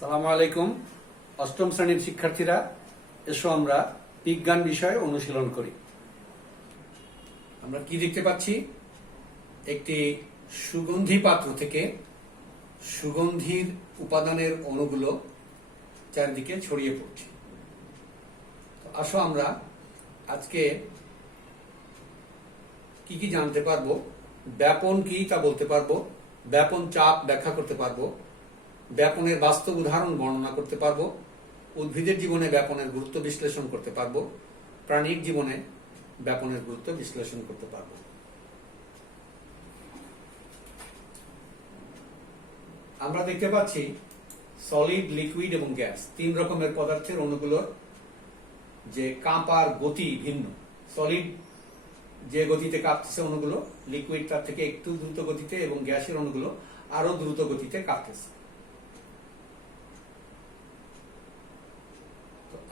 আসসালামু আলাইকুম। অষ্টম শ্রেণীর শিক্ষার্থীরা, এসো আমরা বিজ্ঞান বিষয়ে অনুশীলন করি। আমরা কি দেখতে পাচ্ছি? একটি সুগন্ধি পাত্র থেকে সুগন্ধির উপাদানের অণুগুলো চারিদিকে ছড়িয়ে পড়ছে। আসো আমরা আজকে কি কি জানতে পারবো, ব্যাপন কি তা বলতে পারবো, ব্যাপন চাপ ব্যাখ্যা করতে পারবো, ব্যাপনের বাস্তব উদাহরণ বর্ণনা করতে পারবো, উদ্ভিদের জীবনে ব্যাপনের গুরুত্ব বিশ্লেষণ করতে পারবো, প্রাণীর জীবনে ব্যাপনের গুরুত্ব বিশ্লেষণ করতে পারবো। আমরা দেখতে পাচ্ছি সলিড, লিকুইড এবং গ্যাস, তিন রকমের পদার্থের অণুগুলোর যে কাঁপার গতি ভিন্ন। সলিড যে গতিতে কাঁপতেছে অণুগুলো, লিকুইড তার থেকে একটু দ্রুত গতিতে, এবং গ্যাসের অণুগুলো আরো দ্রুত গতিতে কাঁপতেছে।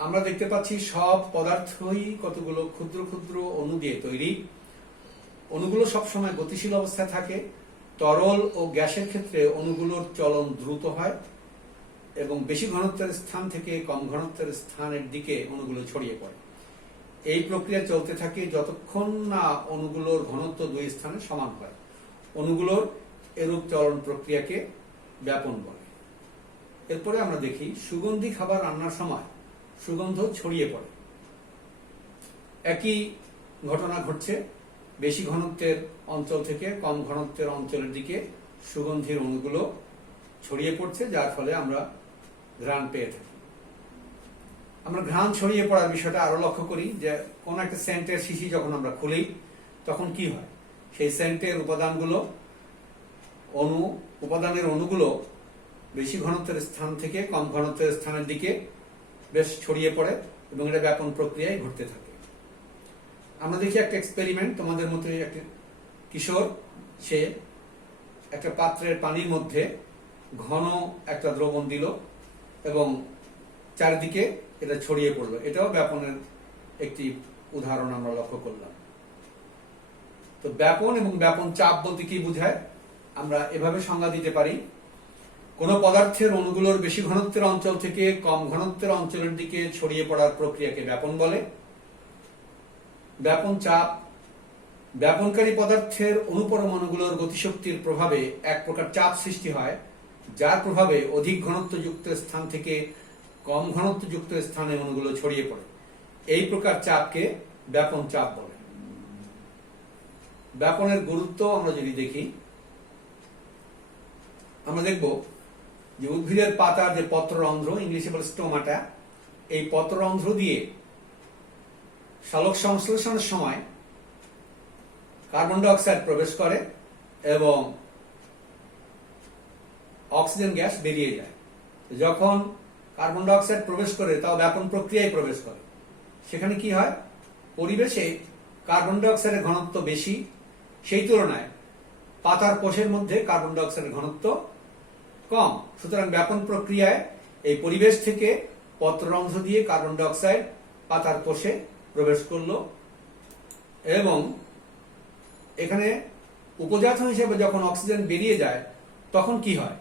আমরা দেখতে পাচ্ছি সব পদার্থই কতগুলো ক্ষুদ্র ক্ষুদ্র অণু দিয়ে তৈরি। অণুগুলো সবসময় গতিশীল অবস্থায় থাকে। তরল ও গ্যাসের ক্ষেত্রে অণুগুলোর চলন দ্রুত হয় এবং বেশি ঘনত্বের স্থান থেকে কম ঘনত্বের স্থানের দিকে অণুগুলো ছড়িয়ে পড়ে। এই প্রক্রিয়া চলতে থাকে যতক্ষণ না অণুগুলোর ঘনত্ব দুই স্থানে সমান হয়। অণুগুলোর এরূপ চলন প্রক্রিয়াকে ব্যাপন বলে। এরপরে আমরা দেখি সুগন্ধি খাবার রান্নার সময় সুগন্ধ ছড়িয়ে পড়ে। একই ঘটনা ঘটছে, বেশি ঘনত্বের অঞ্চল থেকে কম ঘনত্বের অঞ্চলের দিকে সুগন্ধির অণুগুলো ছড়িয়ে পড়ছে, যার ফলে আমরা ঘ্রাণ পেয়ে থাকি। আমরা ঘ্রাণ ছড়িয়ে পড়ার বিষয়টা আরো লক্ষ্য করি যে কোন একটা সেন্টের শিশি যখন আমরা খুলি তখন কি হয়, সেই সেন্টের উপাদানের অণুগুলো বেশি ঘনত্বের স্থান থেকে কম ঘনত্বের স্থানের দিকে বেশ ছড়িয়ে পড়ে এবং এটা ব্যাপন প্রক্রিয়ায় ঘটতে থাকে। আমরা দেখি একটা এক্সপেরিমেন্ট, তোমাদের মতো একটা কিশোর, সে একটা পাত্রের পানির মধ্যে ঘন একটা দ্রবণ দিল এবং চারিদিকে এটা ছড়িয়ে পড়লো। এটাও ব্যাপনের একটি উদাহরণ আমরা লক্ষ্য করলাম। তো ব্যাপন এবং ব্যাপন চাপ বলতে কি বোঝায়, আমরা এভাবে সংজ্ঞা দিতে পারি। কোন পদার্থের অণুগুলোর বেশি ঘনত্বের অঞ্চল থেকে কম ঘনত্বের অঞ্চলের দিকে ছড়িয়ে পড়ার প্রক্রিয়াকে ব্যাপন বলে। ব্যাপন চাপ, ব্যাপনকারী পদার্থের অণুপরমাণুগুলোর গতিশক্তির প্রভাবে এক প্রকার চাপ সৃষ্টি হয়, যার প্রভাবে অধিক ঘনত্বযুক্ত স্থান থেকে কম ঘনত্বযুক্ত স্থানে অণুগুলো ছড়িয়ে পড়ে। এই প্রকার চাপকে ব্যাপন চাপ বলে। ব্যাপনের গুরুত্ব আমরা যদি দেখি, আমরা দেখব যে উদ্ভিদের পাতার যে পত্ররন্ধ্র, ইংলিশে বলে স্টোমাটা, এই পত্ররন্ধ্র দিয়ে সালোক সংশ্লেষণের সময় কার্বন ডাই অক্সাইড প্রবেশ করে এবং অক্সিজেন গ্যাস বেরিয়ে যায়। যখন কার্বন ডাই অক্সাইড প্রবেশ করে, তাও ব্যাপন প্রক্রিয়ায় প্রবেশ করে, সেখানে কি হয়, পরিবেশে কার্বন ডাই অক্সাইডের ঘনত্ব বেশি, সেই তুলনায় পাতার কোষের মধ্যে কার্বন ডাই অক্সাইডের ঘনত্ব কম। সুতরাং ব্যাপন প্রক্রিয়ায় এই পরিবেশ থেকে পত্ররন্ধ্র দিয়ে কার্বন ডাই অক্সাইড পাতার কোষে প্রবেশ করলো এবং এখানে উপজাত হিসেবে যখন অক্সিজেন বেরিয়ে যায় তখন কি হয়,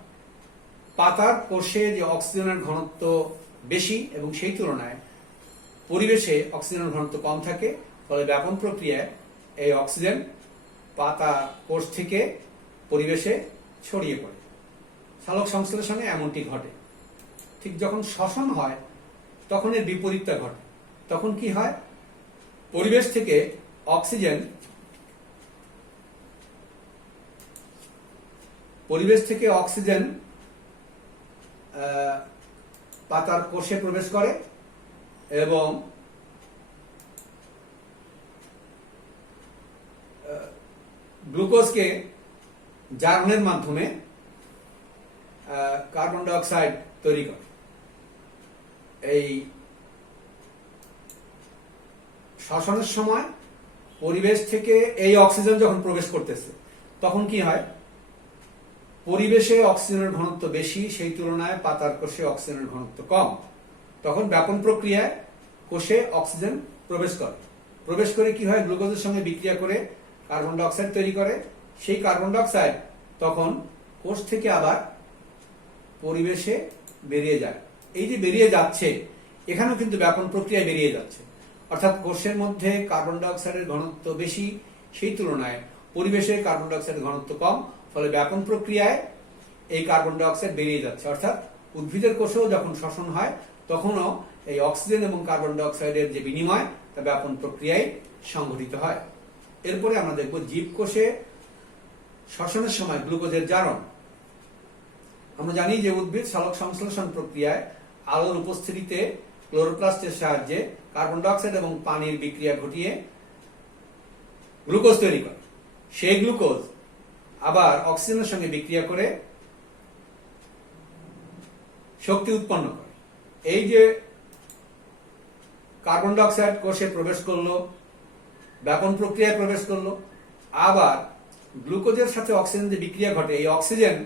পাতার কোষে যে অক্সিজেনের ঘনত্ব বেশি এবং সেই তুলনায় পরিবেশে অক্সিজেনের ঘনত্ব কম থাকে, ফলে ব্যাপন প্রক্রিয়ায় এই অক্সিজেন পাতা কোষ থেকে পরিবেশে ছড়িয়ে পড়ে। সালোক সংশ্লেষণে এমনটি ঘটে। ঠিক যখন শ্বসন হয় তখন এর বিপরীতটা ঘটে। তখন কি হয়, পরিবেশ থেকে অক্সিজেন পাতার কোষে প্রবেশ করে এবং গ্লুকোজকে জারণের মাধ্যমে কার্বন ডাই অক্সাইড তৈরি করে। এই শ্বসনের সময় পরিবেশ থেকে এই অক্সিজেন যখন প্রবেশ করতেছে তখন কি হয়, পরিবেশে অক্সিজেনের ঘনত্ব বেশি, সেই তুলনায় পাতার কোষে অক্সিজেনের ঘনত্ব কম। তখন ব্যাপন প্রক্রিয়ায় কোষে অক্সিজেন প্রবেশ করে কি হয়, গ্লুকোজের সঙ্গে বিক্রিয়া করে কার্বন ডাই অক্সাইড তৈরি করে। সেই কার্বন ডাই অক্সাইড তখন কোষ থেকে আবার পরিবেশে বেরিয়ে যায়। এই যে বেরিয়ে যাচ্ছে, এখানেও কিন্তু ব্যাপন প্রক্রিয়ায় বেরিয়ে যাচ্ছে, অর্থাৎ কোষের মধ্যে কার্বন ডাই অক্সাইডের ঘনত্ব বেশি, সেই তুলনায় পরিবেশে কার্বন ডাই অক্সাইডের ঘনত্ব কম, ফলে ব্যাপন প্রক্রিয়ায় এই কার্বন ডাই অক্সাইড বেরিয়ে যাচ্ছে। অর্থাৎ উদ্ভিদের কোষেও যখন শ্বসন হয় তখনও এই অক্সিজেন এবং কার্বন ডাই অক্সাইডের যে বিনিময় তা ব্যাপন প্রক্রিয়ায় সংঘটিত হয়। এরপরে আমরা দেখব জীবকোষে শ্বসনের সময় গ্লুকোজের জারণ। আমরা জানি যে উদ্ভিদ সালোক সংশ্লেষণ প্রক্রিয়ায় আলোর উপস্থিতিতে ক্লোরোপ্লাস্টের সাহায্যে কার্বন ডাই অক্সাইড এবং পানির বিক্রিয়া ঘটিয়ে গ্লুকোজ তৈরি করে। সেই গ্লুকোজ আবার অক্সিজেনের সঙ্গে বিক্রিয়া করে শক্তি উৎপন্ন করে। এই যে কার্বন ডাই অক্সাইড কোষে প্রবেশ করলো, ব্যাপন প্রক্রিয়ায় প্রবেশ করলো, আবার গ্লুকোজের সাথে অক্সিজেন যে বিক্রিয়া ঘটে, এই অক্সিজেন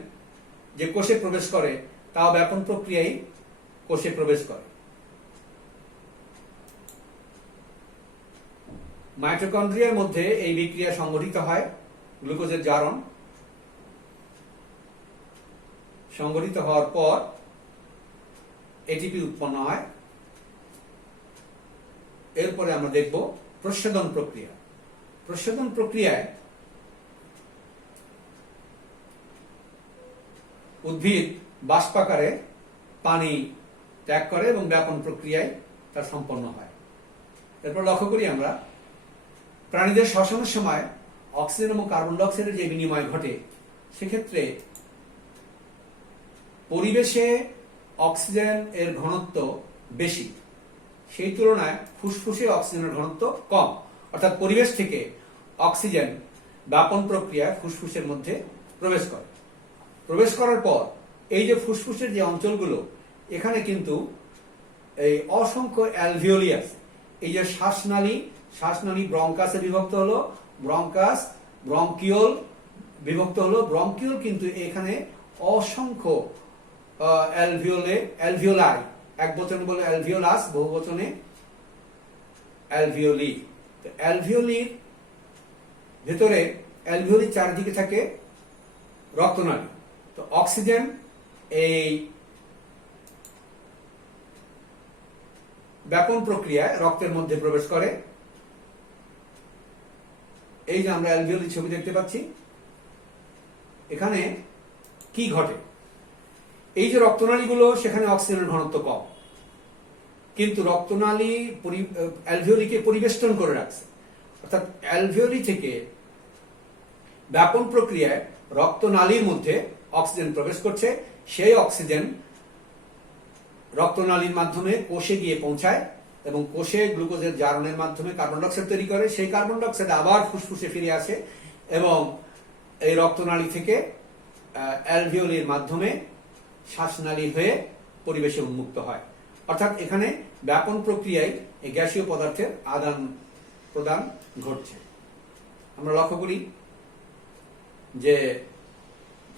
যে কোষে প্রবেশ করে তাও ব্যাপন প্রক্রিয়ায় কোষে প্রবেশ করে। মাইটোকন্ড্রিয়ার মধ্যে এই বিক্রিয়া সংঘটিত হয়। গ্লুকোজের জারণ সংঘটিত হওয়ার পর এটিপি উৎপন্ন হয়। এরপরে আমরা দেখব প্রস্বেদন প্রক্রিয়া। প্রস্বেদন প্রক্রিয়ায় উদ্ভিদ বাষ্পাকারে পানি ত্যাগ করে এবং ব্যাপন প্রক্রিয়ায় তা সম্পন্ন হয়। এরপর লক্ষ্য করি আমরা প্রাণীদের শ্বসনের সময় অক্সিজেন এবং কার্বন ডাই অক্সাইডের যে বিনিময় ঘটে, সেক্ষেত্রে পরিবেশে অক্সিজেন এর ঘনত্ব বেশি, সেই তুলনায় ফুসফুসে অক্সিজেনের ঘনত্ব কম। অর্থাৎ পরিবেশ থেকে অক্সিজেন ব্যাপন প্রক্রিয়ায় ফুসফুসের মধ্যে প্রবেশ করে। প্রবেশ করার পর এই যে ফুসফুসের যে অঞ্চলগুলো, এখানে কিন্তু এই অসংখ্য অ্যালভিওলি আছে। এই যে শ্বাসনালী ব্রঙ্কাসে বিভক্ত হলো, ব্রঙ্কাস, ব্রঙ্কিওল বিভক্ত হলো, ব্রঙ্কিওল কিন্তু এখানে অসংখ্য অ্যালভিওলাই, এক বচনে বলে অ্যালভিওলাস, বহু বচনে অ্যালভিওলি। অ্যালভিওলির ভেতরে অ্যালভিওলির চারিদিকে থাকে রক্তনালী। তো অক্সিজেন এই ব্যাপন প্রক্রিয়ায় রক্তের মধ্যে প্রবেশ করে। এই যে আমরা অ্যালভিওলি ছবি দেখতে পাচ্ছি, এখানে কি ঘটে? এই যে রক্তনালীগুলো, সেখানে অক্সিজেনের ঘনত্ব কম, কিন্তু রক্তনালী অ্যালভিওলিকে পরিবেষ্টন করে রাখছে। অর্থাৎ অ্যালভিওলি থেকে ব্যাপন প্রক্রিয়ায় রক্তনালীর মধ্যে অক্সিজেন প্রবেশ করছে। সেই অক্সিজেন রক্তনালীর মাধ্যমে কোষে গিয়ে পৌঁছায় এবং কোষে গ্লুকোজের জারণের মাধ্যমে কার্বন ডাই অক্সাইড তৈরি করে। সেই কার্বন ডাই অক্সাইড আবার ফুসফুসে ফিরে আসে এবং এই রক্তনালী থেকে অ্যালভিওলির মাধ্যমে শ্বাসনালী হয়ে পরিবেশে উন্মুক্ত হয়। অর্থাৎ এখানে ব্যাপন প্রক্রিয়ায় এই গ্যাসীয় পদার্থের আদান প্রদান ঘটছে। আমরা লক্ষ্য করি যে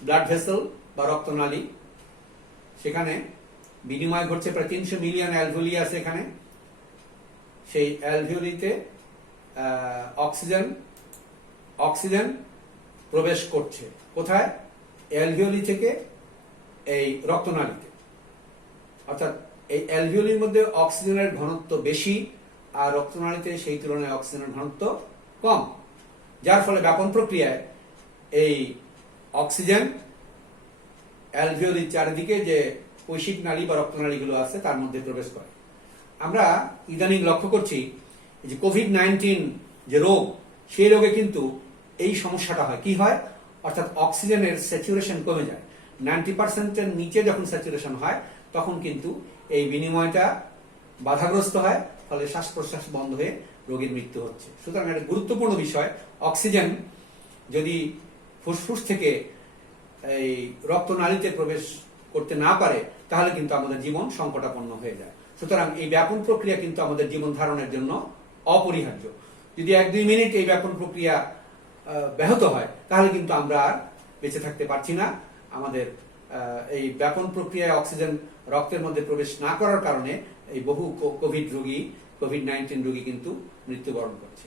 ব্লাড ভেসেল বা রক্তনালী, সেখানে বিনিময় ঘটছে। প্রায় 300 মিলিয়ন অ্যালভিওলি আছে এখানে। সেই অ্যালভিওলিতে অক্সিজেন প্রবেশ করছে। কোথায়? অ্যালভিওলি থেকে এই রক্তনালীতে। অর্থাৎ এই অ্যালভিওলির মধ্যে অক্সিজেনের ঘনত্ব বেশি, আর রক্তনালীতে সেই তুলনায় অক্সিজেনের ঘনত্ব কম, যার ফলে ব্যাপন প্রক্রিয়ায় এই অক্সিজেন অ্যালভিওলির চারিদিকে যে কৈশিক নালী বা রক্তনালীগুলো আছে তার মধ্যে প্রবেশ করে। আমরা ইদানিং লক্ষ্য করছি যে কোভিড-19 যে রোগ, সেই রোগে কিন্তু এই সমস্যাটা হয়। কি হয়? অর্থাৎ অক্সিজেনের স্যাচুরেশন কমে যায়। 90%-এর নিচে যখন স্যাচুরেশন হয়, তখন কিন্তু এই বিনিময়টা বাধাগ্রস্ত হয়, ফলে শ্বাস প্রশ্বাস বন্ধ হয়ে রোগীর মৃত্যু হচ্ছে। সুতরাং একটা গুরুত্বপূর্ণ বিষয়, অক্সিজেন যদি ফুসফুস থেকে এই রক্তনালীতে প্রবেশ করতে না পারে, তাহলে কিন্তু আমাদের জীবন সংকটাপন্ন হয়ে যায়। সুতরাং এই ব্যাপন প্রক্রিয়া কিন্তু আমাদের জীবন ধারণের জন্য অপরিহার্য। যদি 1-2 মিনিট এই ব্যাপন প্রক্রিয়া ব্যাহত হয়, তাহলে কিন্তু আমরা আর বেঁচে থাকতে পারছি না। আমাদের এই ব্যাপন প্রক্রিয়ায় অক্সিজেন রক্তের মধ্যে প্রবেশ না করার কারণে এই বহু কোভিড-19 রোগী কিন্তু মৃত্যুবরণ করছে।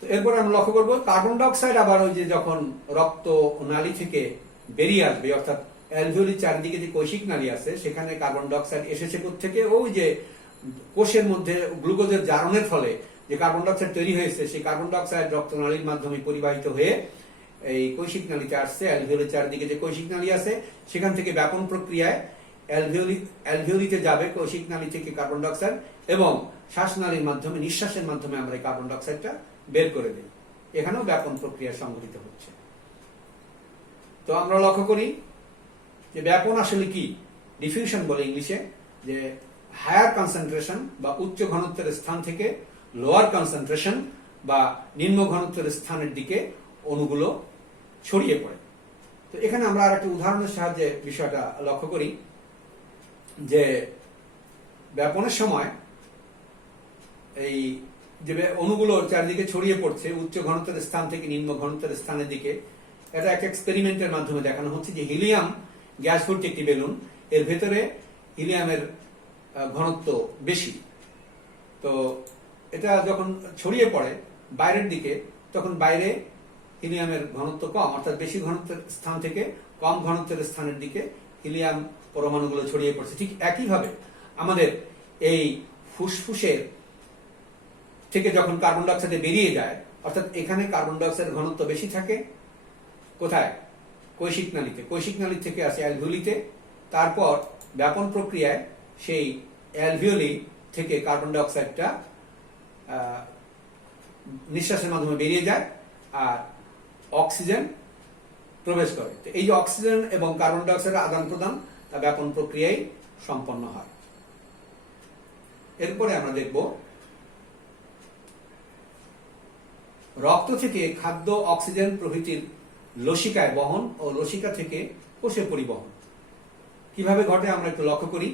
তো এরপর আমরা লক্ষ্য করব কার্বন ডাই অক্সাইড আবার ওই যে যখন রক্ত নালী থেকে বেরিয়ে আসবে, অর্থাৎ অ্যালভিওলির চারিদিকে যে কৈশিক নালী আছে সেখানে কার্বন ডাই অক্সাইড এসেছে থেকে ওই যে কোষের মধ্যে গ্লুকোজের জারণের ফলে যে কার্বন ডাই অক্সাইড তৈরি হয়েছে, সেই কার্বন ডাই অক্সাইড রক্তনালীর মাধ্যমে পরিবাহিত হয়ে এই কৈশিক নালীতে আসছে। অ্যালভিওলির চারিদিকে যে কৈশিক নালী আছে সেখান থেকে ব্যাপন প্রক্রিয়ায় অ্যালভিওলিতে যাবে কৈশিক নালী থেকে কার্বন ডাই অক্সাইড, এবং শ্বাসনালীর মাধ্যমে, নিঃশ্বাসের মাধ্যমে আমরা এই কার্বন ডাই অক্সাইডটা বের করে দিই। এখানেও ব্যাপন প্রক্রিয়া সংঘটিত হচ্ছে। তো আমরা লক্ষ্য করি যে ব্যাপন আসলে কি, ডিফিউশন বলে ইংলিশে, যে হায়ার কনসেন্ট্রেশন বা উচ্চ ঘনত্বের স্থান থেকে লোয়ার কনসেন্ট্রেশন বা নিম্ন ঘনত্বের স্থানের দিকে অণুগুলো ছড়িয়ে পড়ে। তো এখানে আমরা আর একটা উদাহরণের সাহায্যে বিষয়টা লক্ষ্য করি যে ব্যাপনের সময় এই যে অণুগুলো চারিদিকে ছড়িয়ে পড়ছে উচ্চ ঘনত্বের স্থান থেকে নিম্ন ঘনত্বের স্থানের দিকে, এটা একটা এক্সপেরিমেন্টের মাধ্যমে দেখানো হচ্ছে যে হিলিয়াম গ্যাস ভর্তি একটি বেলুন, এর ভেতরে হিলিয়ামের ঘনত্ব বেশি। তো এটা যখন ছড়িয়ে পড়ে বাইরের দিকে, তখন বাইরে হিলিয়ামের ঘনত্ব কম, অর্থাৎ বেশি ঘনত্বের স্থান থেকে কম ঘনত্বের স্থানের দিকে হিলিয়াম পরমাণুগুলো ছড়িয়ে পড়ছে। ঠিক একইভাবে আমাদের এই ফুসফুসের থেকে যখন কার্বন ডাই অক্সাইড বেরিয়ে যায়, অর্থাৎ এখানে কার্বন ডাই অক্সাইডের ঘনত্ব বেশি থাকে কোথায়, কৈশিক নালীতে, কৈশিক নালী থেকে আসে অ্যালভিওলিতে, তারপর ব্যাপন প্রক্রিয়ায় সেই অ্যালভিওলি থেকে কার্বন ডাই অক্সাইডটা নিঃশ্বাসের মাধ্যমে বেরিয়ে যায় আর অক্সিজেন প্রবেশ করে। তো এই যে অক্সিজেন এবং কার্বন ডাই অক্সাইডের আদান প্রদান তা ব্যাপন প্রক্রিয়ায় সম্পন্ন হয়। এরপরে আমরা দেখব রক্ত থেকে খাদ্য, অক্সিজেন প্রভৃতির লসিকায় বহন ও লসিকা থেকে কোষে পরিবহন কিভাবে ঘটে আমরা একটু লক্ষ্য করি।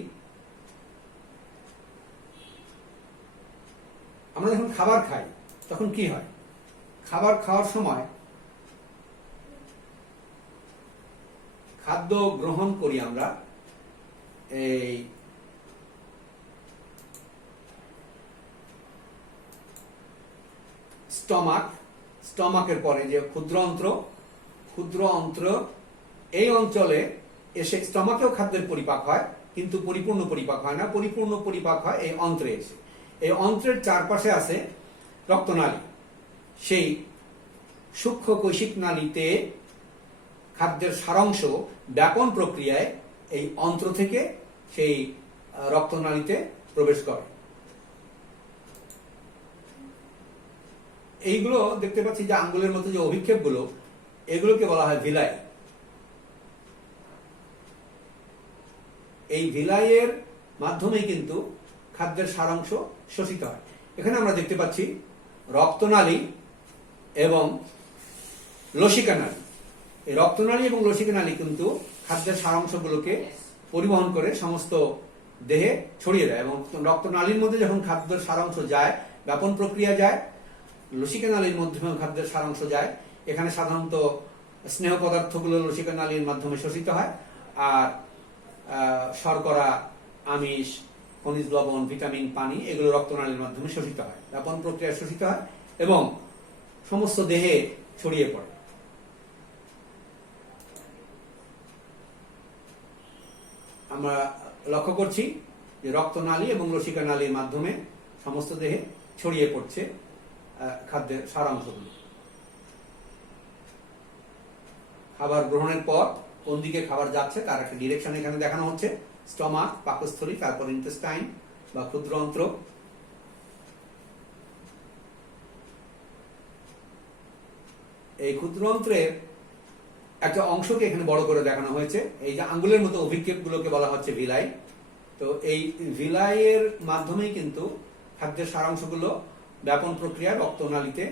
আমরা যখন খাবার খাই তখন কি হয়, খাবার খাওয়ার সময় খাদ্য গ্রহণ করি আমরা এই স্টমাকের পরে যে ক্ষুদ্র অন্ত্র এই অঞ্চলে এসে স্টমাকেও খাদ্যের পরিপাক হয়, কিন্তু পরিপূর্ণ পরিপাক হয় না, পরিপূর্ণ পরিপাক হয় এই অন্ত্রে এসে। এই অন্ত্রের চারপাশে আছে রক্তনালী, সেই সূক্ষ্ম কৈশিক নালীতে খাদ্যের সারাংশ ব্যাপন প্রক্রিয়ায় এই অন্ত্র থেকে সেই রক্তনালীতে প্রবেশ করে। এইগুলো দেখতে পাচ্ছি যে আঙ্গুলের মতো যে অভিক্ষেপগুলো, এগুলোকে বলা হয় ভিলাই। এই ভিলাইয়ের মাধ্যমে কিন্তু খাদ্যের সারাংশ শোষিত হয়। এখানে আমরা দেখতে পাচ্ছি রক্তনালী এবং লসিকা নালী। এই রক্তনালী এবং লসিকা নালী কিন্তু খাদ্যের সারাংশগুলোকে পরিবহন করে সমস্ত দেহে ছড়িয়ে দেয়, এবং রক্তনালীর মধ্যে যখন খাদ্যের সারাংশ যায়, ব্যাপন প্রক্রিয়া যায়, লসিকা নালীর মাধ্যমে খাদ্যের সারাংশ যায়। এখানে সাধারণত স্নেহ পদার্থগুলো লসিকা নালীর মাধ্যমে শোষিত হয়, আর শর্করা, আমিষ, খনিজ লবণ, ভিটামিন, পানি এগুলো রক্তনালীর মাধ্যমে শোষিত হয়, ব্যাপন প্রক্রিয়ায় শোষিত হয় এবং সমস্ত দেহে ছড়িয়ে পড়ে। আমরা লক্ষ্য করছি যে রক্তনালী এবং লসিকা নালীর মাধ্যমে সমস্ত দেহে ছড়িয়ে পড়ছে খাদ্যের সারাংশগুলো। খাবার গ্রহণের পর কোন দিকে খাবার যাচ্ছে তার একটা ডিরেকশন এখানে দেখানো হচ্ছে। স্টমাক, পাকস্থলী, তারপর ইন্টেস্টাইন বা ক্ষুদ্র অন্ত্র। এই ক্ষুদ্র অন্ত্রের একটা অংশকে এখানে বড় করে দেখানো হয়েছে। এই যে আঙ্গুলের মতো অভিক্ষেপগুলোকে বলা হচ্ছে ভিলাই। তো এই ভিলাইয়ের মাধ্যমেই কিন্তু খাদ্যের সারাংশগুলো ব্যাপন প্রক্রিয়ায় রক্তনালীতে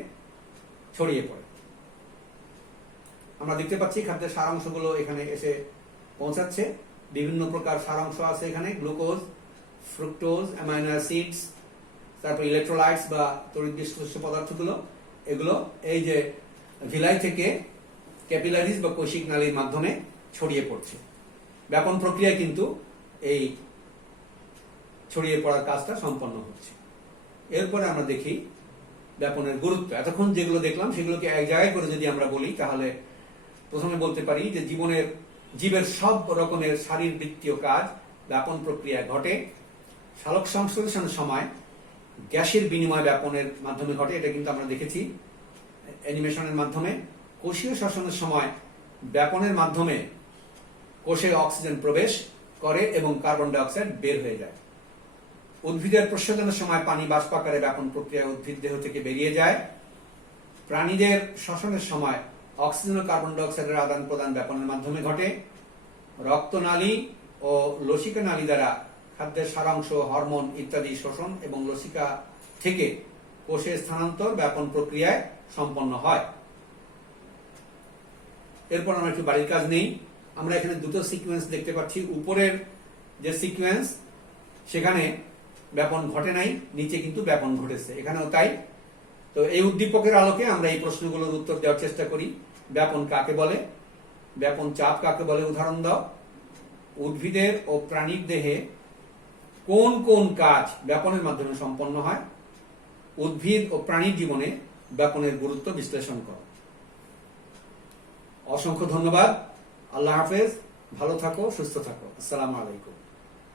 ছড়িয়ে পড়ে। আমরা দেখতে পাচ্ছি খাদ্যের সারাংশগুলো এখানে এসে পৌঁছাচ্ছে। বিভিন্ন প্রকার সারাংশ আছে এখানে, গ্লুকোজ, ফ্রুক্টোজ, অ্যামাইনো অ্যাসিডস, তারপর ইলেকট্রোলাইটস বা তড়িৎবিশ্লেষ্য পদার্থগুলো, এগুলো এই যে ভিলাই থেকে ক্যাপিলারিজ বা কৈশিক নালীর মাধ্যমে ছড়িয়ে পড়ছে। ব্যাপন প্রক্রিয়ায় কিন্তু এই ছড়িয়ে পড়ার কাজটা সম্পন্ন হচ্ছে। এরপরে আমরা দেখি ব্যাপনের গুরুত্ব। এতক্ষণ যেগুলো দেখলাম সেগুলোকে এক জায়গায় করে যদি আমরা বলি, তাহলে প্রথমে বলতে পারি যে জীবনের জীবের সব রকমের শারীরবৃত্তীয় কাজ ব্যাপন প্রক্রিয়ায় ঘটে। সালোক সংশ্লেষণের সময় গ্যাসের বিনিময় ব্যাপনের মাধ্যমে ঘটে, এটা কিন্তু আমরা দেখেছি অ্যানিমেশনের মাধ্যমে। কোষীয় শ্বসনের সময় ব্যাপনের মাধ্যমে কোষে অক্সিজেন প্রবেশ করে এবং কার্বন ডাই অক্সাইড বের হয়ে যায়। উদ্ভিদের প্রস্বেদনের সময় পানি বাষ্প আকারে ব্যাপন প্রক্রিয়ায় উদ্ভিদ দেহ থেকে বেরিয়ে যায়। প্রাণীদের শ্বসনের সময় অক্সিজেন ও কার্বন ডাই অক্সাইডের আদান প্রদান ব্যাপনের মাধ্যমে ঘটে। রক্তনালী ও লসিকা নালী দ্বারা খাদ্যের সারাংশ, হরমোন ইত্যাদি শোষণ এবং লসিকা থেকে কোষে স্থানান্তর ব্যাপন প্রক্রিয়ায় সম্পন্ন হয়। এরপর আমরা একটু বাড়ির কাজ নেই। আমরা এখানে দুটো সিকোয়েন্স দেখতে পাচ্ছি। উপরের যে সিকোয়েন্স সেখানে ব্যাপন ঘটে নাই, নিচে কিন্তু ব্যাপন ঘটেছে, এখানেও তাই। তো এই উদ্দীপকের আলোকে আমরা এই প্রশ্নগুলোর উত্তর দেওয়ার চেষ্টা করি। ব্যাপন কাকে বলে? ব্যাপন চাপ কাকে বলে? উদাহরণ দাও। উদ্ভিদের ও প্রাণীর দেহে কোন কোন কাজ ব্যাপনের মাধ্যমে সম্পন্ন হয়? উদ্ভিদ ও প্রাণীর জীবনে ব্যাপনের গুরুত্ব বিশ্লেষণ করো। অসংখ্য ধন্যবাদ। আল্লাহ হাফেজ। ভালো থাকো, সুস্থ থাকো। আসসালামু আলাইকুম।